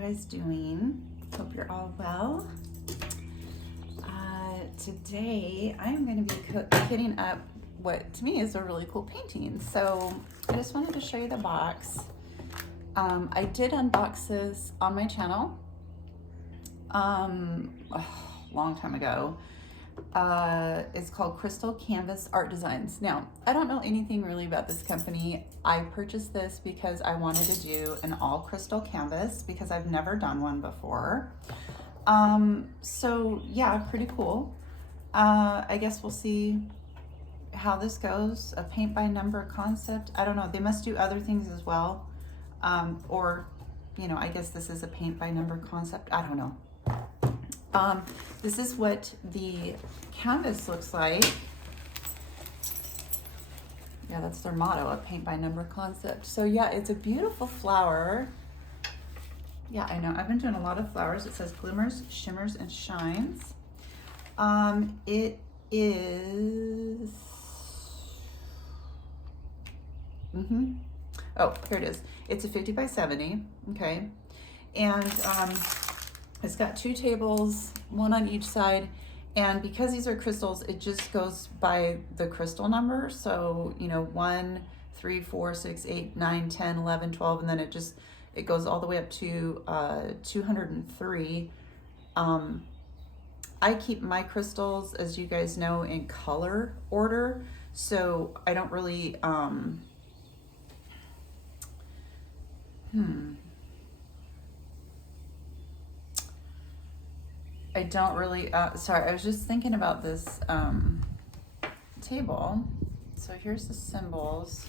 guys doing? Hope you're all well. Today I'm going to be kitting up what to me is a really cool painting. So I just wanted to show you the box. I did unbox this on my channel a long time ago. It's called Crystal Canvas Art Designs. Now, I don't know anything really about this company. I purchased this because I wanted to do an all crystal canvas because I've never done one before. So yeah, pretty cool. I guess we'll see how this goes. A paint by number concept. I don't know. They must do other things as well. Or, you know, I guess this is a paint by number concept. I don't know. This is what the canvas looks like. Yeah, that's their motto, a paint by number concept. So yeah, it's a beautiful flower. Yeah, I know, I've been doing a lot of flowers. It says glimmers, shimmers, and shines. It is, oh, here it is. It's a 50 by 70, okay. And it's got 2 tables, 1 on each side. And because these are crystals, it just goes by the crystal number. So, you know, 1, 3, 4, 6, 8, 9, 10, 11, 12, and then it goes all the way up to 203. I keep my crystals, as you guys know, in color order. So I don't really, I don't really, sorry, I was just thinking about this table. So here's the symbols.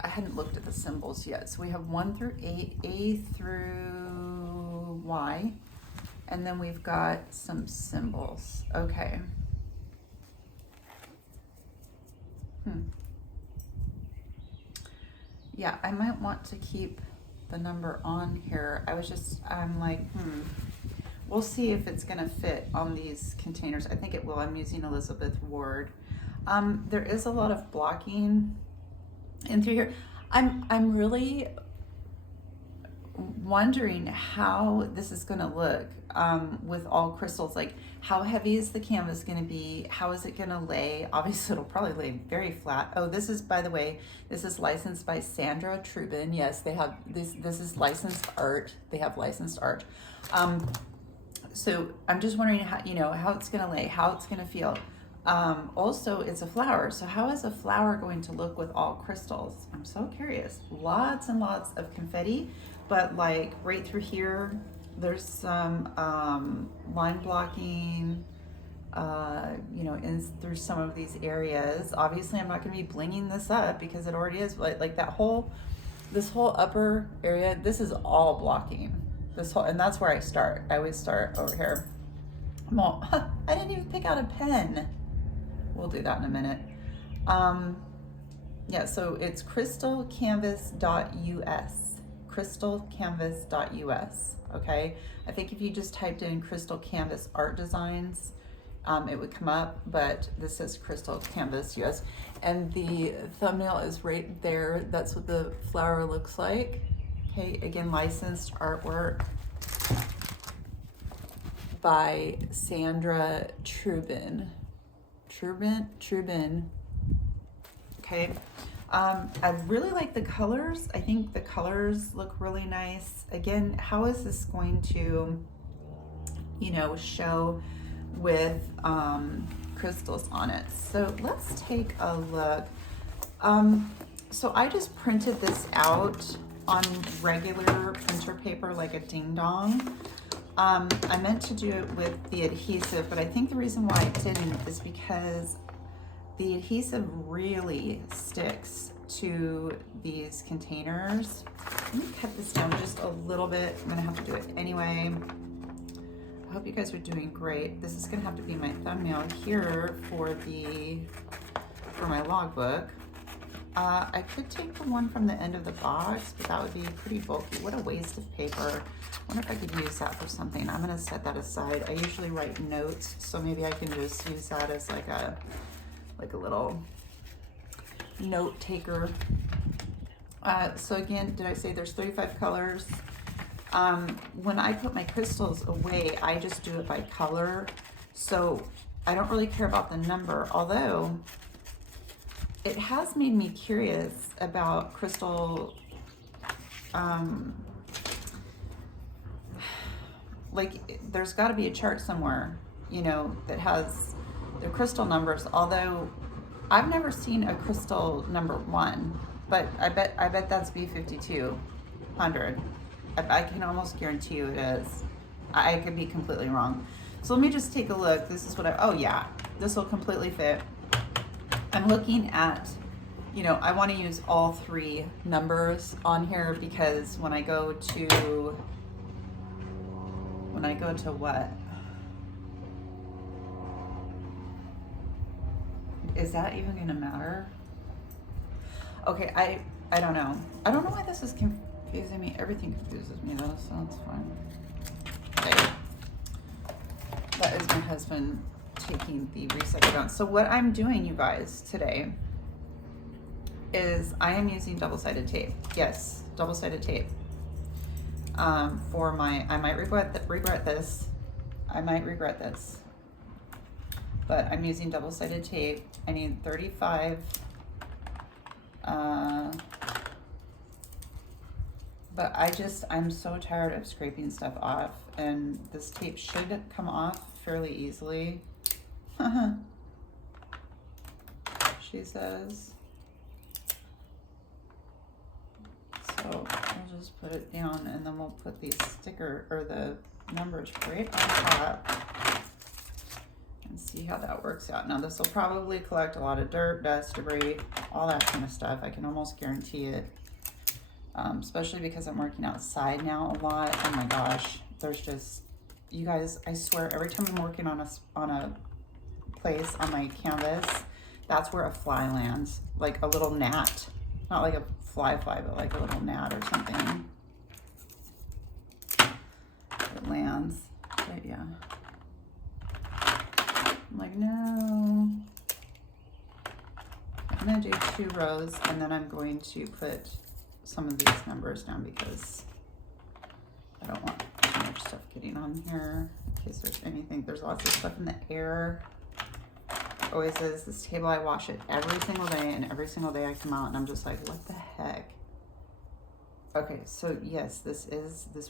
I hadn't looked at the symbols yet. So we have 1 through 8, A through Y, and then we've got some symbols. Okay. Yeah, I might want to keep the number on here. I'm like, we'll see if it's gonna fit on these containers. I think it will. I'm using Elizabeth Ward. There is a lot of blocking in through here. I'm really wondering how this is gonna look with all crystals. Like, how heavy is the canvas gonna be? How is it gonna lay? Obviously, it'll probably lay very flat. Oh, this is, by the way, this is licensed by Sandra Trubin. Yes, they have this. This is licensed art. They have licensed art. So I'm just wondering how, you know, how it's going to lay, how it's going to feel. Also, it's a flower. So how is a flower going to look with all crystals? I'm so curious. Lots and lots of confetti, but like right through here, there's some line blocking, you know, through some of these areas. Obviously, I'm not going to be blinging this up because it already is like that whole, this whole upper area, this is all blocking. This whole, and that's where I start. I always start over here. Well, I didn't even pick out a pen. We'll do that in a minute. Yeah, so it's crystalcanvas.us. Crystalcanvas.us. Okay. I think if you just typed in Crystal Canvas Art Designs, it would come up, but this says Crystal Canvas US. And the thumbnail is right there. That's what the flower looks like. Okay, again, licensed artwork by Sandra Trubin. Trubin. Okay. I really like the colors. I think the colors look really nice. Again, how is this going to, you know, show with crystals on it? So let's take a look. So I just printed this out on regular printer paper, like a ding dong. I meant to do it with the adhesive, but I think the reason why I didn't is because the adhesive really sticks to these containers. Let me cut this down just a little bit. I'm gonna have to do it anyway. I hope you guys are doing great. This is gonna have to be my thumbnail here for my logbook. I could take the one from the end of the box, but that would be pretty bulky. What a waste of paper. I wonder if I could use that for something. I'm gonna set that aside. I usually write notes, so maybe I can just use that as like a little note taker. So again, did I say there's 35 colors? When I put my crystals away, I just do it by color. So I don't really care about the number, although it has made me curious about crystal, like there's got to be a chart somewhere, you know, that has the crystal numbers, although I've never seen a crystal number 1, but I bet that's B5200. I can almost guarantee you it is. I could be completely wrong. So let me just take a look. This is what oh yeah, this will completely fit. I'm looking at, you know, I want to use all 3 numbers on here because when I go to what? Is that even going to matter? Okay, I don't know. I don't know why this is confusing me. Everything confuses me though, so that's fine. Okay. That is my husband taking the reset down. So what I'm doing, you guys, today is I am using double-sided tape. Yes, double-sided tape. For my, I might regret this. I might regret this. But I'm using double-sided tape. I need 35. But I'm so tired of scraping stuff off, and this tape should come off fairly easily. She says. So I'll just put it down, and then we'll put the sticker or the numbers right on top and see how that works out. Now this will probably collect a lot of dirt, dust, debris, all that kind of stuff. I can almost guarantee it. Especially because I'm working outside now a lot. Oh my gosh, there's just, you guys, I swear every time I'm working on a place on my canvas, that's where a fly lands, like a little gnat, not like a fly, but like a little gnat or something. It lands, but yeah. I'm like, no. I'm gonna do 2 rows, and then I'm going to put some of these numbers down because I don't want too much stuff getting on here in case there's anything. There's lots of stuff in the air. Always is. This table, I wash it every single day, and every single day I come out and I'm just like, what the heck? Okay, so yes, this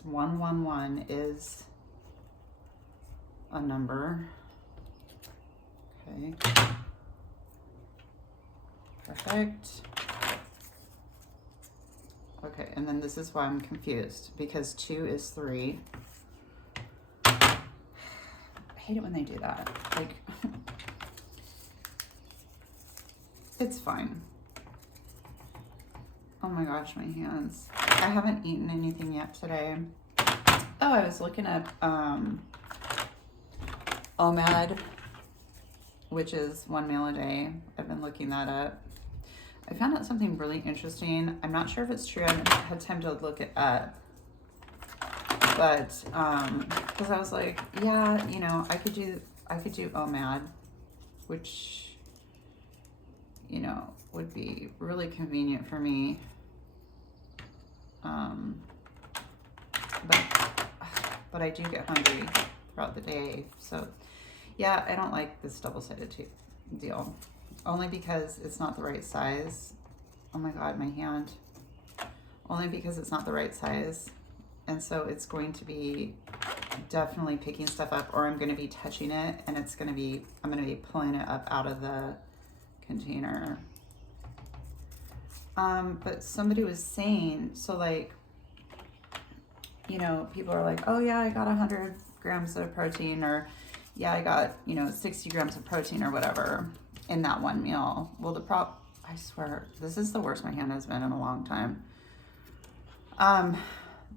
111 is a number. Okay. Perfect. Okay, and then this is why I'm confused, because 2 is 3. I hate it when they do that. Like, it's fine. Oh my gosh, my hands. I haven't eaten anything yet today. Oh, I was looking up OMAD, which is 1 meal a day. I've been looking that up. I found out something really interesting. I'm not sure if it's true. I haven't had time to look it up. But because I was like, yeah, you know, I could do OMAD, which, you know, would be really convenient for me. But I do get hungry throughout the day. So yeah, I don't like this double-sided tape deal. Only because it's not the right size. Oh my God, my hand. Only because it's not the right size. And so it's going to be definitely picking stuff up, or I'm going to be touching it, and it's going to be, I'm going to be pulling it up out of the container. But somebody was saying, so like, you know, people are like, oh yeah, I got 100 grams of protein, or yeah, I got, you know, 60 grams of protein or whatever in that 1 meal. Well, I swear, this is the worst my hand has been in a long time.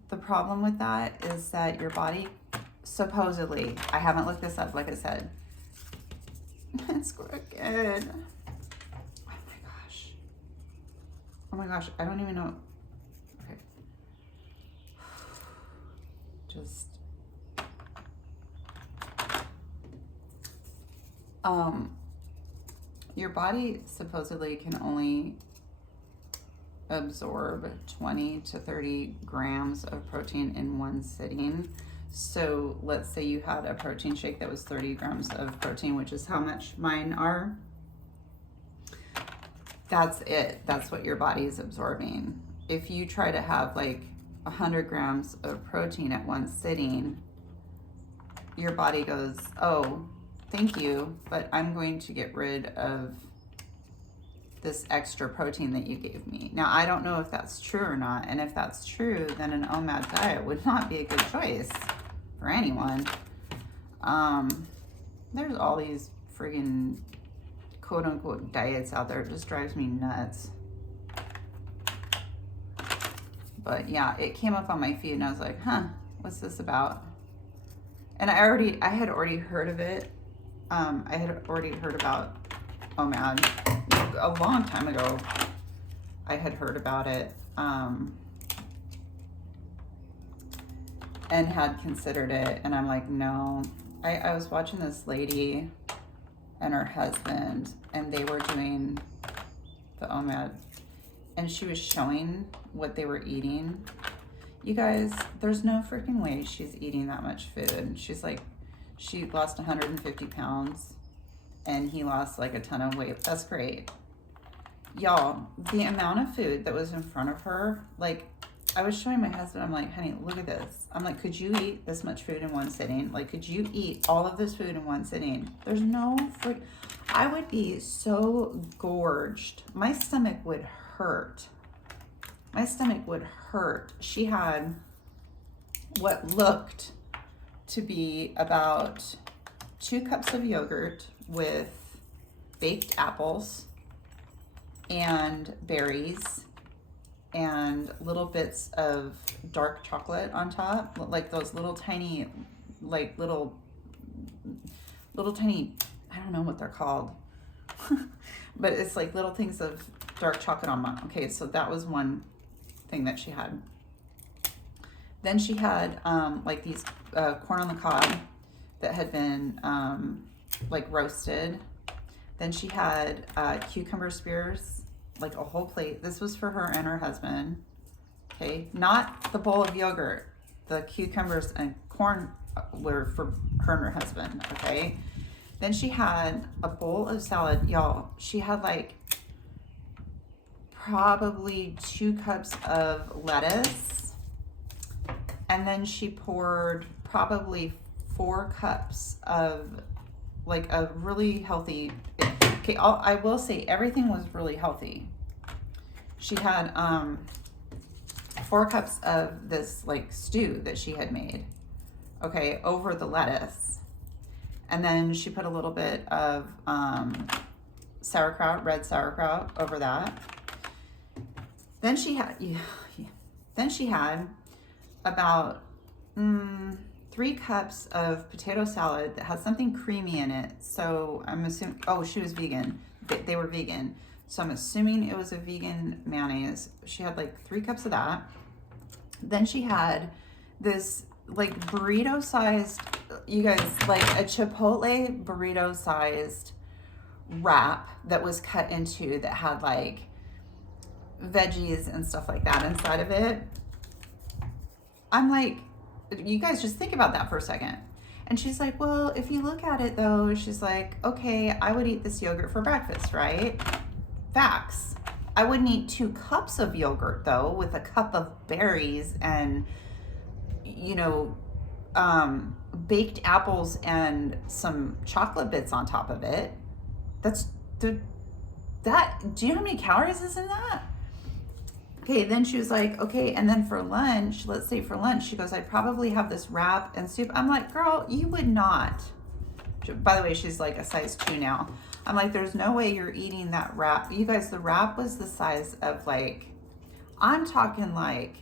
The problem with that is that your body, supposedly, I haven't looked this up, like I said, it's crooked. Oh my gosh, I don't even know. Okay. Just, your body supposedly can only absorb 20 to 30 grams of protein in one sitting. So let's say you had a protein shake that was 30 grams of protein, which is how much mine are. That's it. That's what your body is absorbing. If you try to have like 100 grams of protein at one sitting, your body goes, oh, thank you, but I'm going to get rid of this extra protein that you gave me. Now, I don't know if that's true or not, and if that's true, then an OMAD diet would not be a good choice for anyone. There's all these friggin' quote-unquote diets out there. It just drives me nuts. But yeah, it came up on my feed, and I was like, huh, what's this about? And I had already heard of it. I had already heard about OMAD a long time ago. I had heard about it and had considered it, and I'm like, no. I was watching this lady and her husband, and they were doing the OMAD, and she was showing what they were eating. You guys, there's no freaking way she's eating that much food. She's like, she lost 150 pounds and he lost like a ton of weight. That's great. Y'all, the amount of food that was in front of her, like, I was showing my husband, I'm like, honey, look at this. I'm like, could you eat this much food in one sitting? Like, could you eat all of this food in one sitting? There's no I would be so gorged. My stomach would hurt. My stomach would hurt. She had what looked to be about 2 cups of yogurt with baked apples and berries and little bits of dark chocolate on top, like those little tiny, like little tiny, I don't know what they're called, but it's like little things of dark chocolate on mine. Okay, so that was one thing that she had. Then she had like these corn on the cob that had been like roasted. Then she had cucumber spears, like a whole plate. This was for her and her husband. Okay, not the bowl of yogurt. The cucumbers and corn were for her and her husband. Okay. Then she had a bowl of salad. Y'all, she had like probably 2 cups of lettuce. And then she poured probably 4 cups of like a really healthy, okay, I will say everything was really healthy. She had 4 cups of this like stew that she had made, okay, over the lettuce. And then she put a little bit of sauerkraut, red sauerkraut over that. Then she had about 3 cups of potato salad that has something creamy in it. So I'm assuming, oh, she was vegan. They were vegan. So I'm assuming it was a vegan mayonnaise. She had like 3 cups of that. Then she had this like burrito sized, you guys, like a Chipotle burrito sized wrap that was cut into, that had like veggies and stuff like that inside of it. I'm like, you guys just think about that for a second. And she's like, well, if you look at it though, she's like, okay, I would eat this yogurt for breakfast, right? Facts. I wouldn't eat 2 cups of yogurt though, with a cup of berries and, you know, baked apples and some chocolate bits on top of it. Do you know how many calories is in that? Okay, then she was like, okay, and then for lunch, let's say for lunch, she goes, I'd probably have this wrap and soup. I'm like, girl, you would not. By the way, she's like a size 2 now. I'm like, there's no way you're eating that wrap. You guys, the wrap was the size of like, I'm talking like,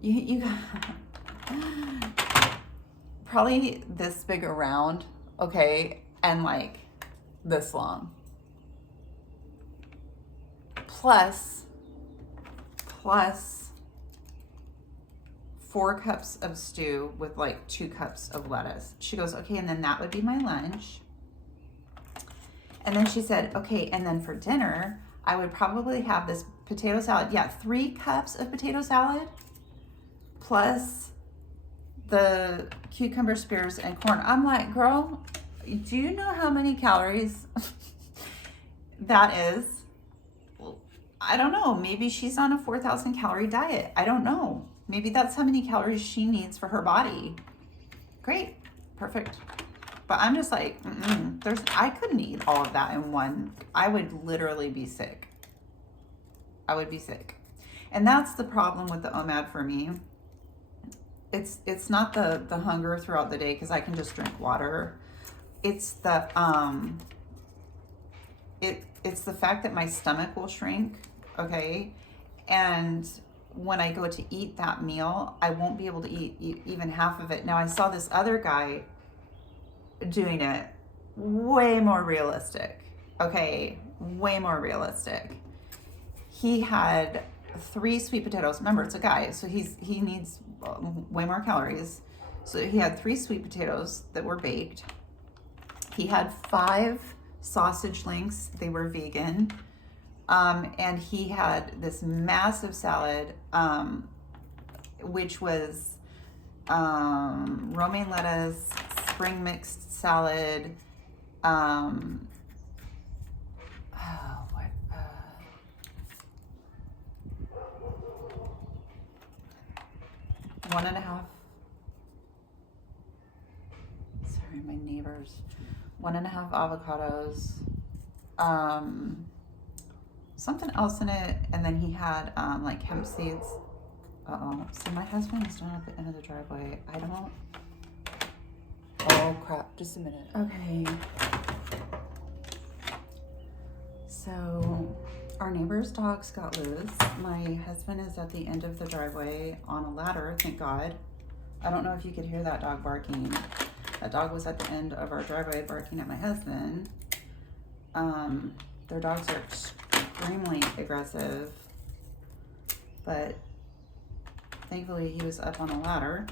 you probably this big around, okay, and like this long. Plus 4 cups of stew with like 2 cups of lettuce. She goes, okay, and then that would be my lunch. And then she said, okay, and then for dinner, I would probably have this potato salad. Yeah, 3 cups of potato salad plus the cucumber, spears, and corn. I'm like, girl, do you know how many calories that is? I don't know. Maybe she's on a 4,000 calorie diet. I don't know. Maybe that's how many calories she needs for her body. Great. Perfect. But I'm just like, I couldn't eat all of that in one. I would literally be sick. I would be sick. And that's the problem with the OMAD for me. It's not the hunger throughout the day because I can just drink water. It's the it's the fact that my stomach will shrink, okay? And when I go to eat that meal, I won't be able to eat even half of it. Now, I saw this other guy doing it way more realistic, okay? Way more realistic. He had 3 sweet potatoes. Remember, it's a guy, so he needs way more calories. So he had 3 sweet potatoes that were baked. He had 5 sausage links. They were vegan. And he had this massive salad, which was romaine lettuce, spring mixed salad, one and a half. Sorry, my neighbors. 1.5 avocados, something else in it, and then he had like hemp seeds. So my husband is down at the end of the driveway. I don't. Oh crap! Just a minute. Okay. So our neighbor's dogs got loose. My husband is at the end of the driveway on a ladder. Thank God. I don't know if you could hear that dog barking. That dog was at the end of our driveway barking at my husband. Their dogs are extremely aggressive, but thankfully he was up on a ladder.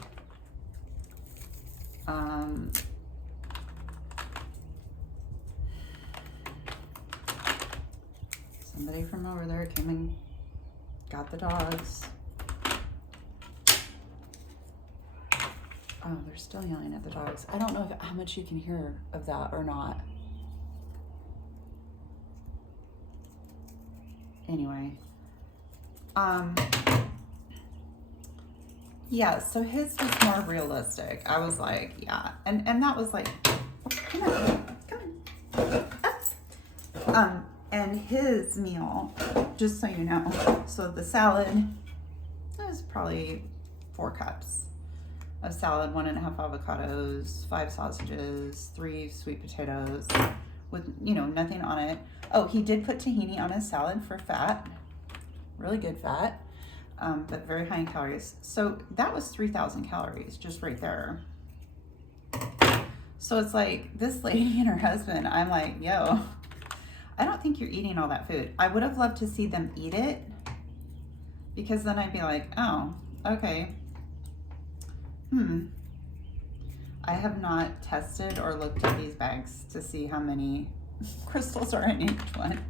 Somebody from over there came and got the dogs. Oh, they're still yelling at the dogs. I don't know how much you can hear of that or not. Anyway. Yeah, so his was more realistic. I was like, yeah. And that was like, come on. And his meal, just so you know, so the salad, it was probably 4 cups of salad, 1.5 avocados, 5 sausages, 3 sweet potatoes with, nothing on it. Oh, he did put tahini on his salad for fat, really good fat, but very high in calories. So that was 3,000 calories just right there. So it's like this lady and her husband, I'm like, yo, I don't think you're eating all that food. I would have loved to see them eat it because then I'd be like, oh, okay. I have not tested or looked at these bags to see how many crystals are in each one.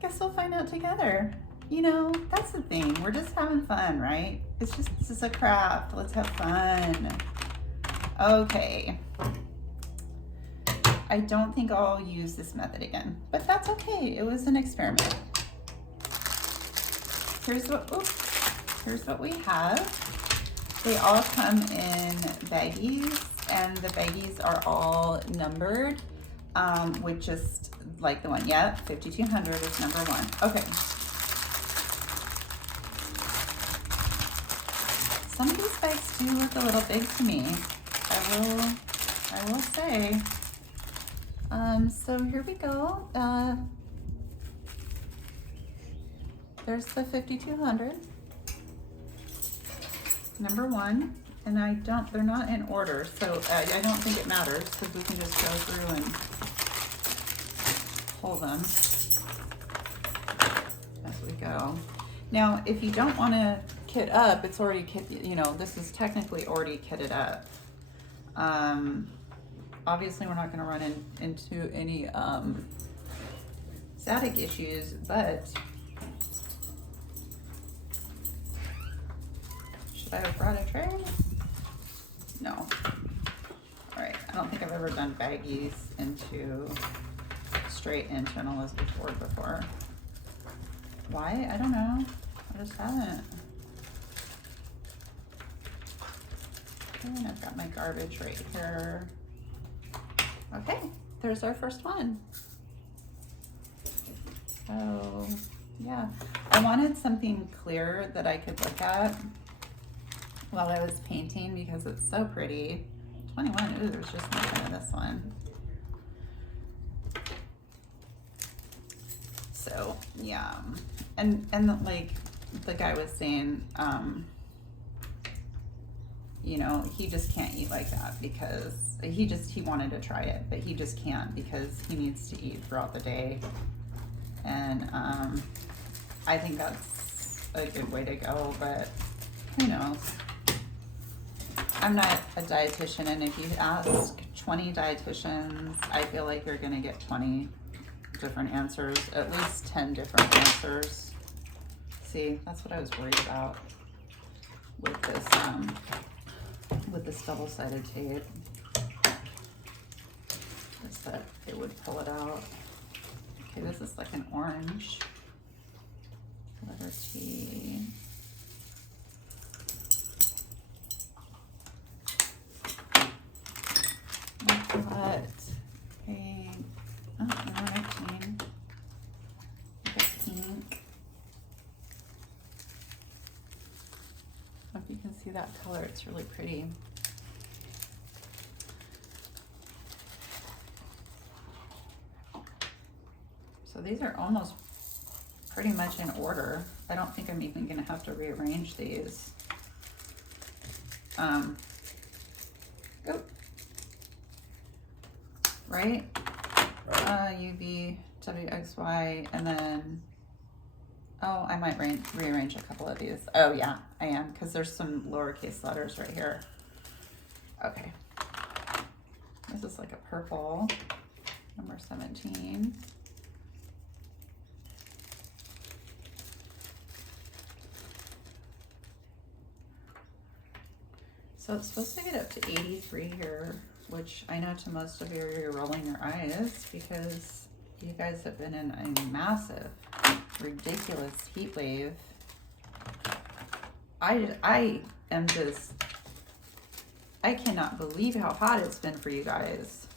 Guess we'll find out together. That's the thing. We're just having fun, right? This is a craft. Let's have fun. Okay. I don't think I'll use this method again, but that's okay. It was an experiment. Here's what we have. They all come in baggies, and the baggies are all numbered, with just like the one. Yeah, 5,200 is number 1. Okay. Some of these bags do look a little big to me. I will say. So here we go. There's the 5,200. Number 1, and they're not in order, so I don't think it matters because we can just go through and pull them as we go. Now, if you don't want to kit up, it's already this is technically already kitted up. Obviously, we're not going to run into any static issues, but should I have brought a tray? No. All right, I don't think I've ever done baggies into straight into an Elizabeth board before. Why? I don't know. I just haven't. And I've got my garbage right here. Okay, there's our first one. So yeah, I wanted something clear that I could look at while I was painting because it's so pretty. 21, ooh, there's just nothing in this one. So yeah, and like the guy was saying, you know, he just can't eat like that because he wanted to try it, but he just can't because he needs to eat throughout the day. And I think that's a good way to go, but who knows? I'm not a dietitian, and if you ask 20 dietitians, I feel like you're gonna get 20 different answers, at least 10 different answers. See, that's what I was worried about with this double-sided tape, is that it would pull it out. Okay, this is like an orange, letter T. I've got a, oh, no, 19. I've got pink. I hope you can see that color, it's really pretty. So these are almost pretty much in order. I don't think I'm even gonna have to rearrange these. Go. Right? UV, WXY, and then, oh, I might rearrange a couple of these. Oh yeah, I am, because there's some lowercase letters right here. Okay. This is like a purple, number 17. So it's supposed to get up to 83 here, which I know to most of you are rolling your eyes because you guys have been in a massive, ridiculous heat wave. I am just, I cannot believe how hot it's been for you guys.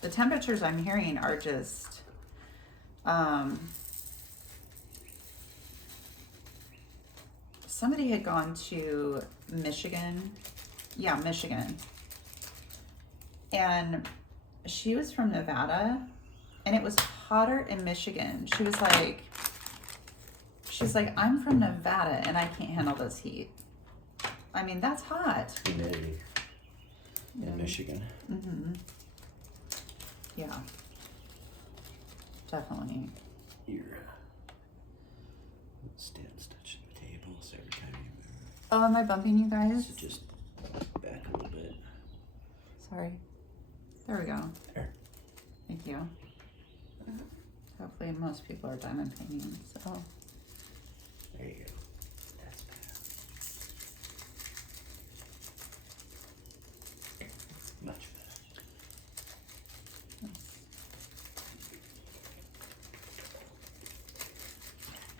The temperatures I'm hearing are just, somebody had gone to Michigan. Yeah, Michigan. And she was from Nevada, and it was hotter in Michigan. She was like, she's like, I'm from Nevada, and I can't handle this heat. I mean, that's hot. Humidity in Michigan. Mm-hmm. Yeah. Definitely. Your stand's touching the table, so every time you move. Oh, am I bumping you guys? So just back a little bit. Sorry. There we go. There. Thank you. Hopefully most people are diamond painting, so. There you go. That's better. Much better.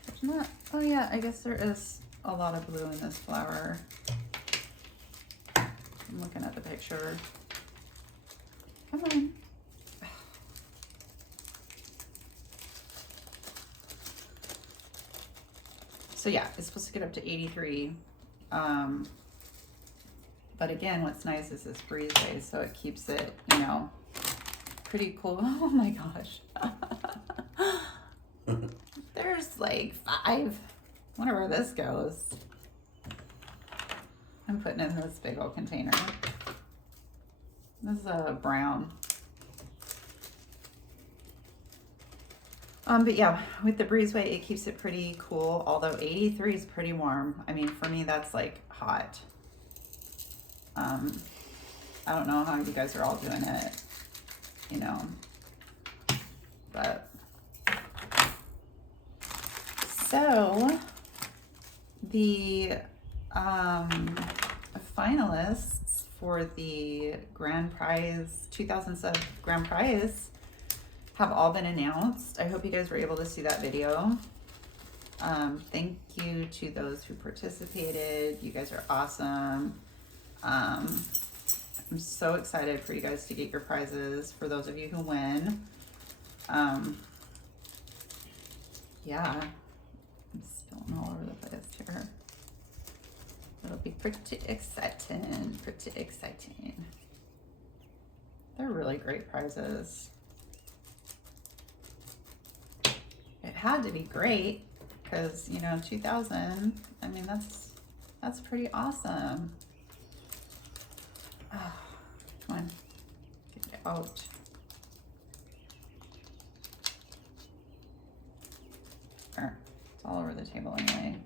There's not, oh yeah, I guess there is a lot of blue in this flower. I'm looking at the picture. Come on. So yeah, it's supposed to get up to 83. But again, what's nice is this breezeway, so it keeps it, you know, pretty cool. Oh my gosh. There's like 5. Wonder where this goes. I'm putting it in this big old container. This is a brown. But yeah, with the breezeway, it keeps it pretty cool, although 83 is pretty warm. I mean, for me, that's like hot. I don't know how you guys are all doing it, you know, but So the finalists for the grand prize, 2007 grand prize, have all been announced. I hope you guys were able to see that video. Thank you to those who participated. You guys are awesome. I'm so excited for you guys to get your prizes, for those of you who win. Yeah, I'm spilling all over the place here. It'll be pretty exciting, pretty exciting. They're really great prizes. It had to be great because, you know, 2000, I mean, that's pretty awesome. Oh, come on, get it out. It's all over the table anyway.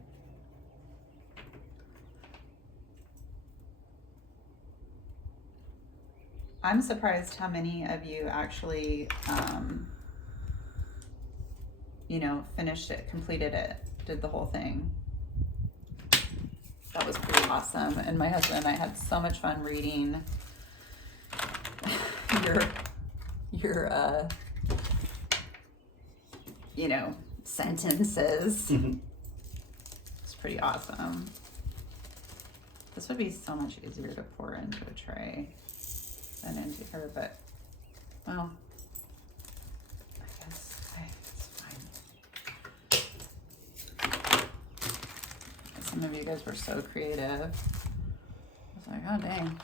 I'm surprised how many of you actually, you know, finished it, completed it, did the whole thing. That was pretty awesome. And my husband and I had so much fun reading your you know, sentences. It's pretty awesome. This would be so much easier to pour into a tray than into here, but, well, I guess it's fine. Some of you guys were so creative. I was like, oh dang.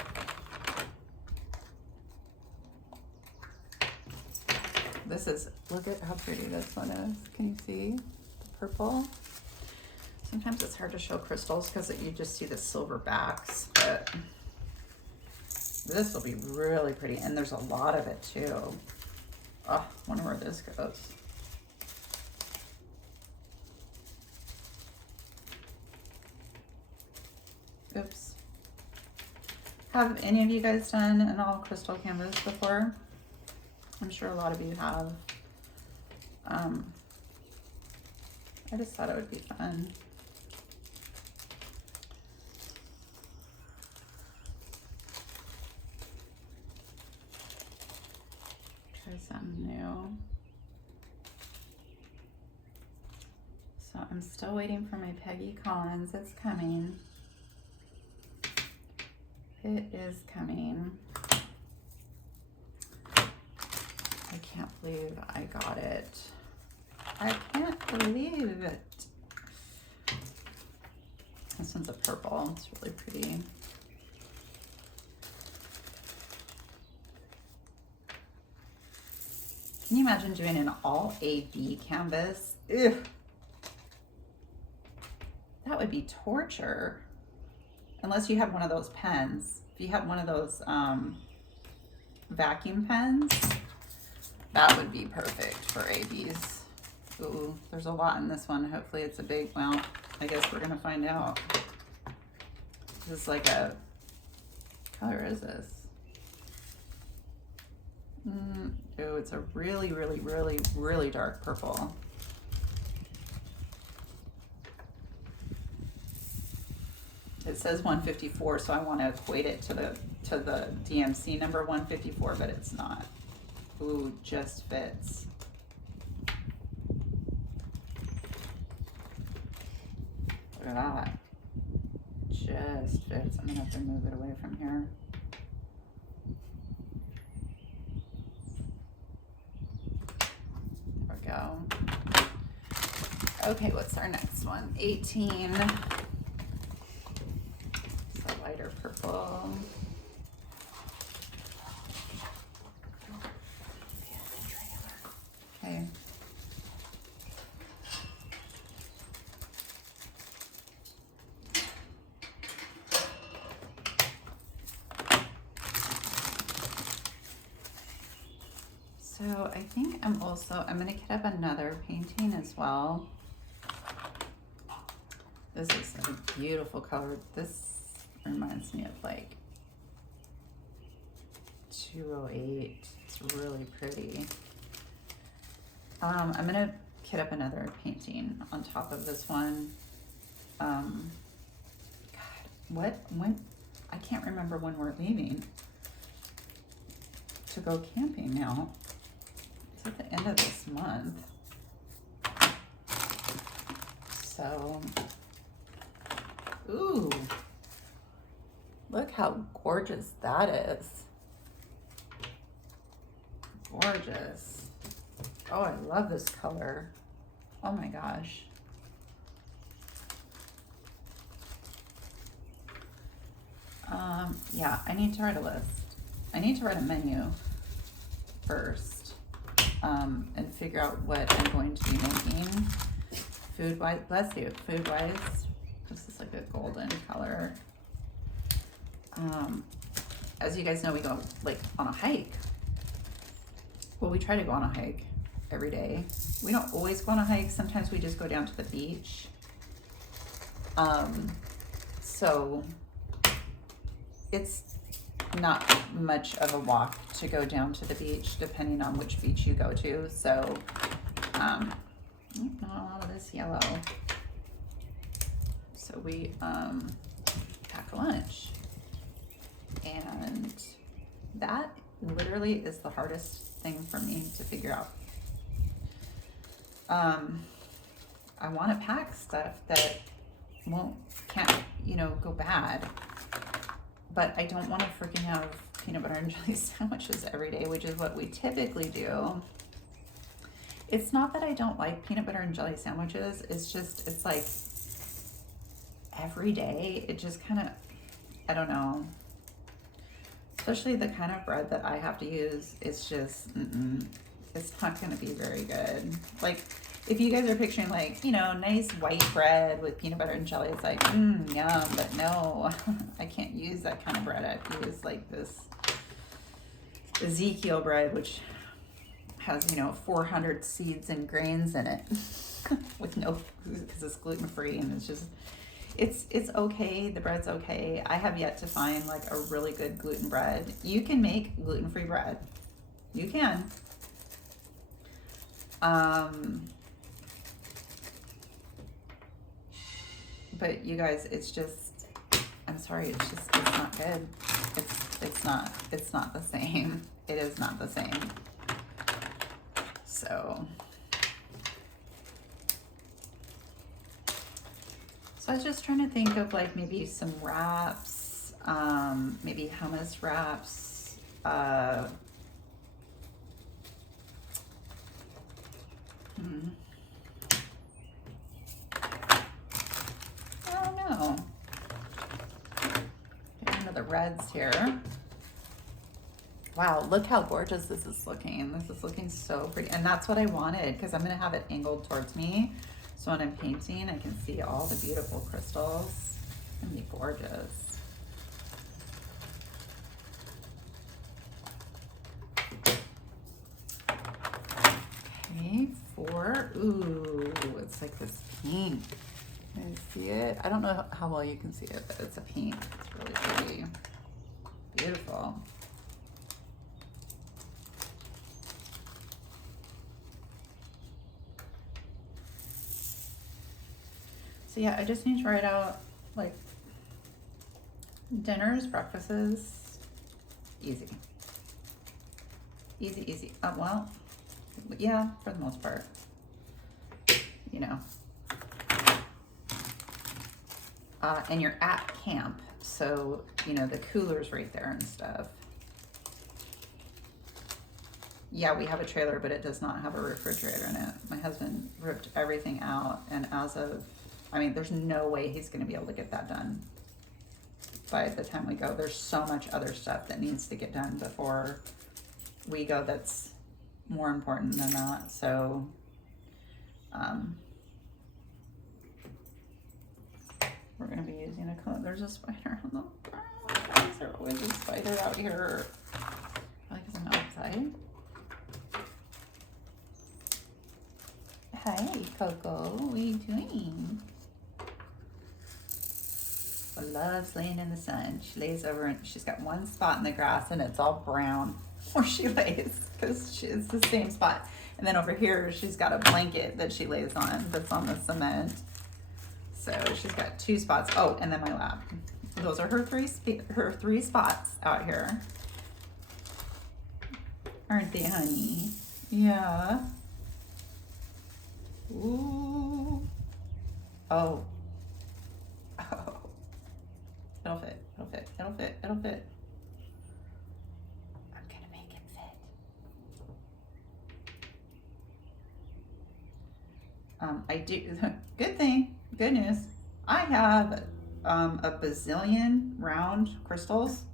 This is, look at how pretty this one is. Can you see the purple? Sometimes it's hard to show crystals because you just see the silver backs, but this will be really pretty. And there's a lot of it too. Oh, wonder where this goes. Oops. Have any of you guys done an all crystal canvas before? I'm sure a lot of you have. I just thought it would be fun. Try something new. So I'm still waiting for my Peggy Collins. It's coming. It is coming. I can't believe I got it. I can't believe it. This one's a purple. It's really pretty. Can you imagine doing an all AB canvas? Ugh. That would be torture. Unless you had one of those pens. If you had one of those vacuum pens, that would be perfect for ABs. Ooh, there's a lot in this one. Hopefully it's a big, well, I guess we're gonna find out. This is like a, what color is this? Oh, it's a really, really, really, really dark purple. It says 154, so I want to equate it to the DMC number 154, but it's not. Ooh, just fits. Look at that. Just fits. I'm gonna have to move it away from here. There we go. Okay, what's our next one? 18. It's a lighter purple. Okay. So I think I'm going to get up another painting as well. This is a beautiful color. This reminds me of like 208. It's really pretty. I'm going to kit up another painting on top of this one. God, when, I can't remember when we're leaving to go camping now. It's at the end of this month. So, ooh, look how gorgeous that is. Gorgeous. Oh, I love this color. Oh my gosh. Yeah, I need to write a list. I need to write a menu first, and figure out what I'm going to be making. Food-wise, bless you, food-wise, this is like a golden color. As you guys know, we go like on a hike. Well, we try to go on a hike every day. We don't always go on a hike. Sometimes we just go down to the beach. So it's not much of a walk to go down to the beach, depending on which beach you go to. So, not a lot of this yellow. So we pack a lunch, and that literally is the hardest thing for me to figure out. I want to pack stuff that can't, go bad, but I don't want to freaking have peanut butter and jelly sandwiches every day, which is what we typically do. It's not that I don't like peanut butter and jelly sandwiches. It's like every day, it just kind of, I don't know. Especially the kind of bread that I have to use, it's just, it's not going to be very good. Like, if you guys are picturing like, nice white bread with peanut butter and jelly, it's like, yum, but no, I can't use that kind of bread. I have to use like this Ezekiel bread, which has, 400 seeds and grains in it with no, because it's gluten-free, and it's just, it's okay. The bread's okay. I have yet to find like a really good gluten bread. You can make gluten-free bread. You can. But you guys, it's just, I'm sorry, it's not good. It's not the same. It is not the same. So I was just trying to think of like maybe some wraps, maybe hummus wraps, I don't know. Get into the reds here. Wow, look how gorgeous this is looking. This is looking so pretty. And that's what I wanted, because I'm going to have it angled towards me. So when I'm painting, I can see all the beautiful crystals. It's going to be gorgeous. Okay, ooh, it's like this pink. Can you see it? I don't know how well you can see it, but it's a pink. It's really pretty. Beautiful. So yeah, I just need to write out like dinners, breakfasts, easy. Easy. Well, yeah, for the most part, and you're at camp, so, the cooler's right there and stuff. Yeah, we have a trailer, but it does not have a refrigerator in it. My husband ripped everything out, and there's no way he's going to be able to get that done by the time we go. There's so much other stuff that needs to get done before we go that's more important than that. So, we're going to be using a color. There's a spider on the ground. Why is there always a spider out here? Probably because I'm outside. Hi, Coco. What are you doing? She loves laying in the sun. She lays over, and she's got one spot in the grass, and it's all brown where she lays, because it's the same spot. And then over here, she's got a blanket that she lays on that's on the cement. So she's got 2 spots. Oh, and then my lap. Those are her three spots out here. Aren't they, honey? Yeah. Ooh. Oh. Oh. It'll fit. It'll fit. It'll fit. It'll fit. I'm gonna make it fit. I do. Good thing. Good news. I have a bazillion round crystals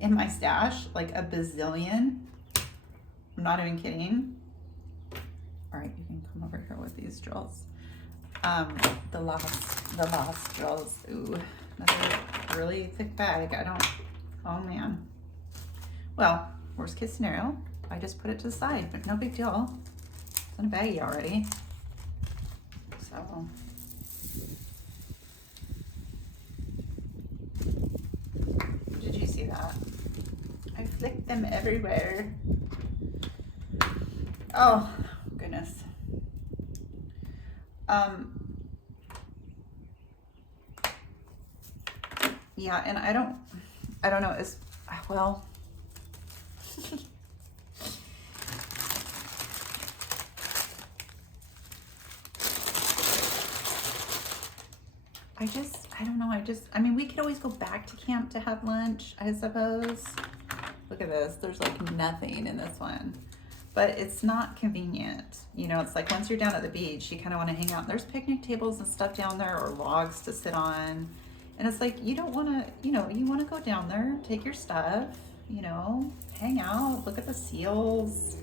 in my stash, like a bazillion. I'm not even kidding. All right, you can come over here with these drills. The lost drills. Ooh, another really thick bag. Oh man. Well, worst case scenario, I just put it to the side, but no big deal. It's in a baggie already. So. Did you see that? I flicked them everywhere. Oh, goodness. Yeah, and I don't know, it's, well, I don't know, I mean, we could always go back to camp to have lunch, I suppose. Look at this, there's like nothing in this one. But it's not convenient. You know, it's like once you're down at the beach, you kind of want to hang out. There's picnic tables and stuff down there or logs to sit on. And it's like, you don't want to, you know, you want to go down there, take your stuff, you know, hang out, look at the seals,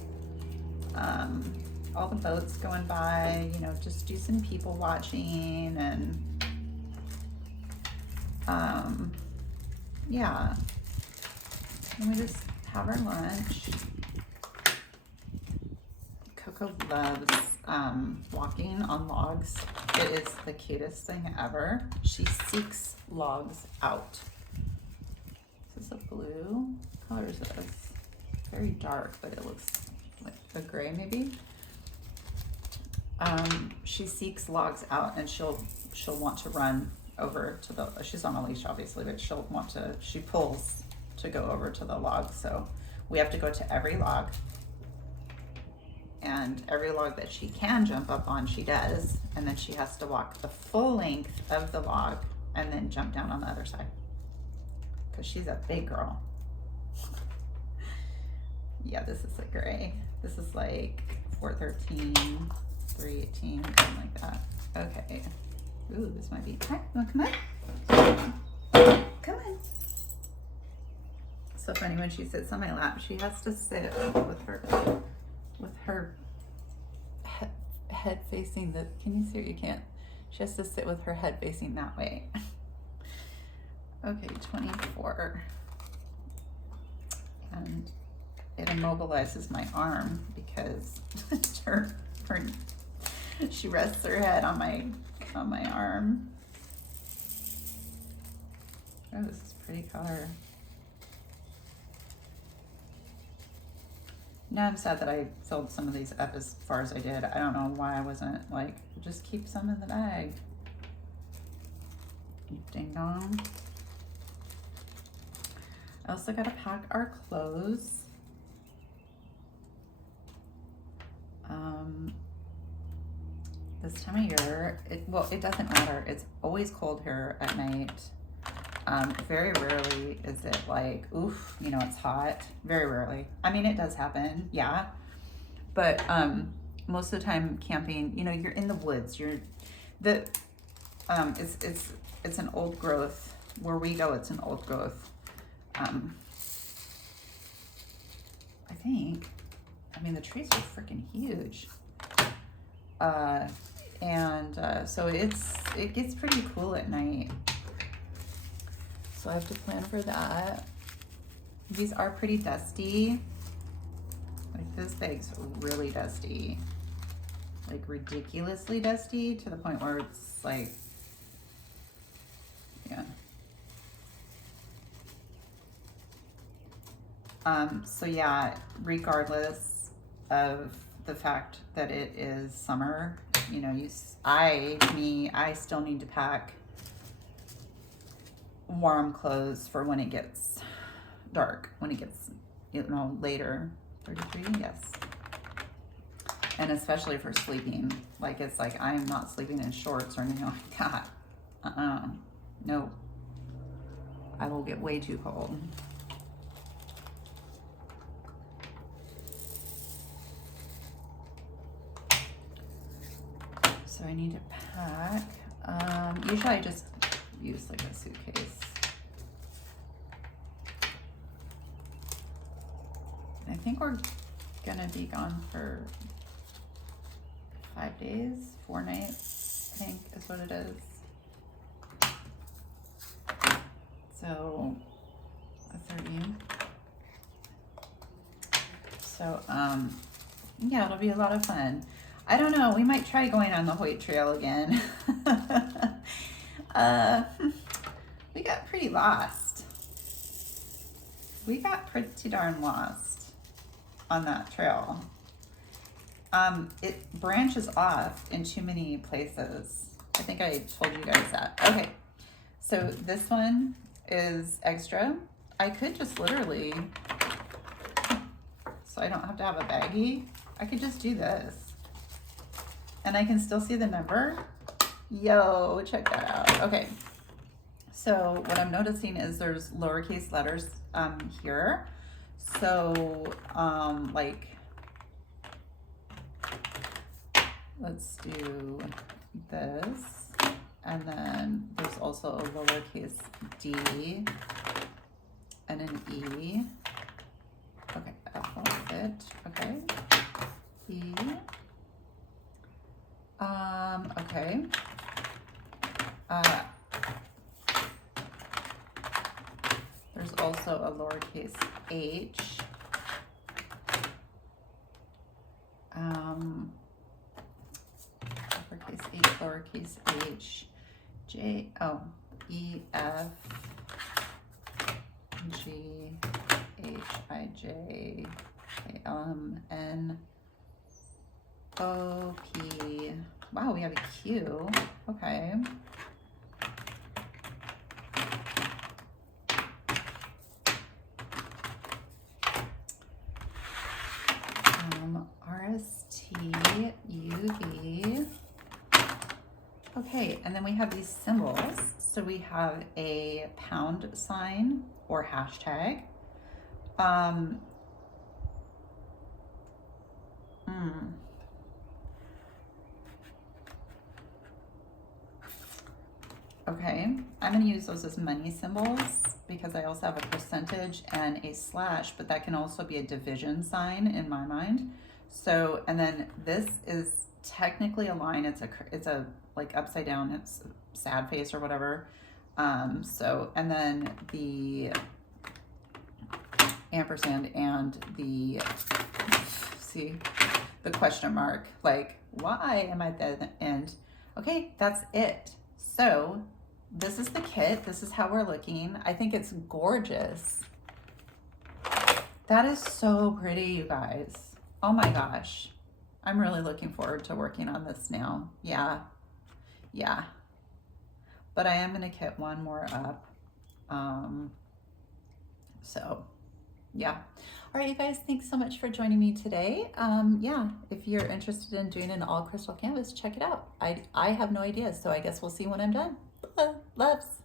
all the boats going by, you know, just do some people watching and, yeah. And we just have our lunch. Coco loves walking on logs. It is the cutest thing ever. She seeks logs out. This is a blue. What color is this? Very dark, but it looks like a gray maybe. She seeks logs out and she'll want to run over to the, she's on a leash obviously, but she pulls to go over to the log. So we have to go to every log. And every log that she can jump up on, she does. And then she has to walk the full length of the log and then jump down on the other side. Because she's a big girl. Yeah, this is a gray. This is like 413, 318, something like that. Okay. Ooh, this might be, hi, you wanna come on? Come on. So funny, when she sits on my lap, she has to sit with her head facing the, can you see her? You can't. She has to sit with her head facing that way. Okay, 24. And it immobilizes my arm because she rests her head on my arm. Oh, this is a pretty color. Now I'm sad that I filled some of these up as far as I did. I don't know why I wasn't like, just keep some in the bag. Ding dong. I also gotta pack our clothes. This time of year, it doesn't matter. It's always cold here at night. Very rarely is it like, oof, you know, it's hot. Very rarely. I mean, it does happen, yeah. But most of the time camping, you know, you're in the woods. It's an old growth. Where we go, it's an old growth. I think. I mean, the trees are freaking huge. So it gets pretty cool at night. So I have to plan for that. These are pretty dusty. Like this bag's really dusty. Like ridiculously dusty to the point where it's like, yeah. So yeah, regardless of the fact that it is summer. You know, I still need to pack warm clothes for when it gets dark, when it gets, you know, later. 33, yes. And especially for sleeping. Like, it's like I'm not sleeping in shorts or anything like that. No. I will get way too cold. So I need to pack. Usually I just use like a suitcase. I think we're gonna be gone for 5 days, 4 nights, I think is what it is. So, 13. So, yeah, it'll be a lot of fun. I don't know, we might try going on the Hoyt Trail again. We got pretty lost. We got pretty darn lost on that trail. It branches off in too many places. I think I told you guys that. Okay, so this one is extra. I could just literally, so I don't have to have a baggie, I could just do this. And I can still see the number. Yo, check that out. Okay, so what I'm noticing is there's lowercase letters here. So, like, let's do this. And then there's also a lowercase d and an e. Okay, F won't fit. Okay, e. Okay. There's also a lowercase h. Uppercase h, lowercase h, j, e, f, g, h, I, j, k, n, o, p. Wow, we have a q. Okay. R, S, T, U, V. Okay, and then we have these symbols. So we have a pound sign or hashtag. Okay, I'm going to use those as money symbols because I also have a percentage and a slash, but that can also be a division sign in my mind. So, and then this is technically a line. It's a like upside down. It's a sad face or whatever. So, and then the ampersand and the, see, the question mark. Like, why am I at the end? Okay, that's it. So this is the kit. This is how we're looking. I think it's gorgeous. That is so pretty, you guys. Oh my gosh. I'm really looking forward to working on this now. Yeah. But I am going to kit one more up. So yeah. All right, you guys, thanks so much for joining me today. Yeah, if you're interested in doing an all crystal canvas, check it out. I have no idea, so I guess we'll see when I'm done. Loves.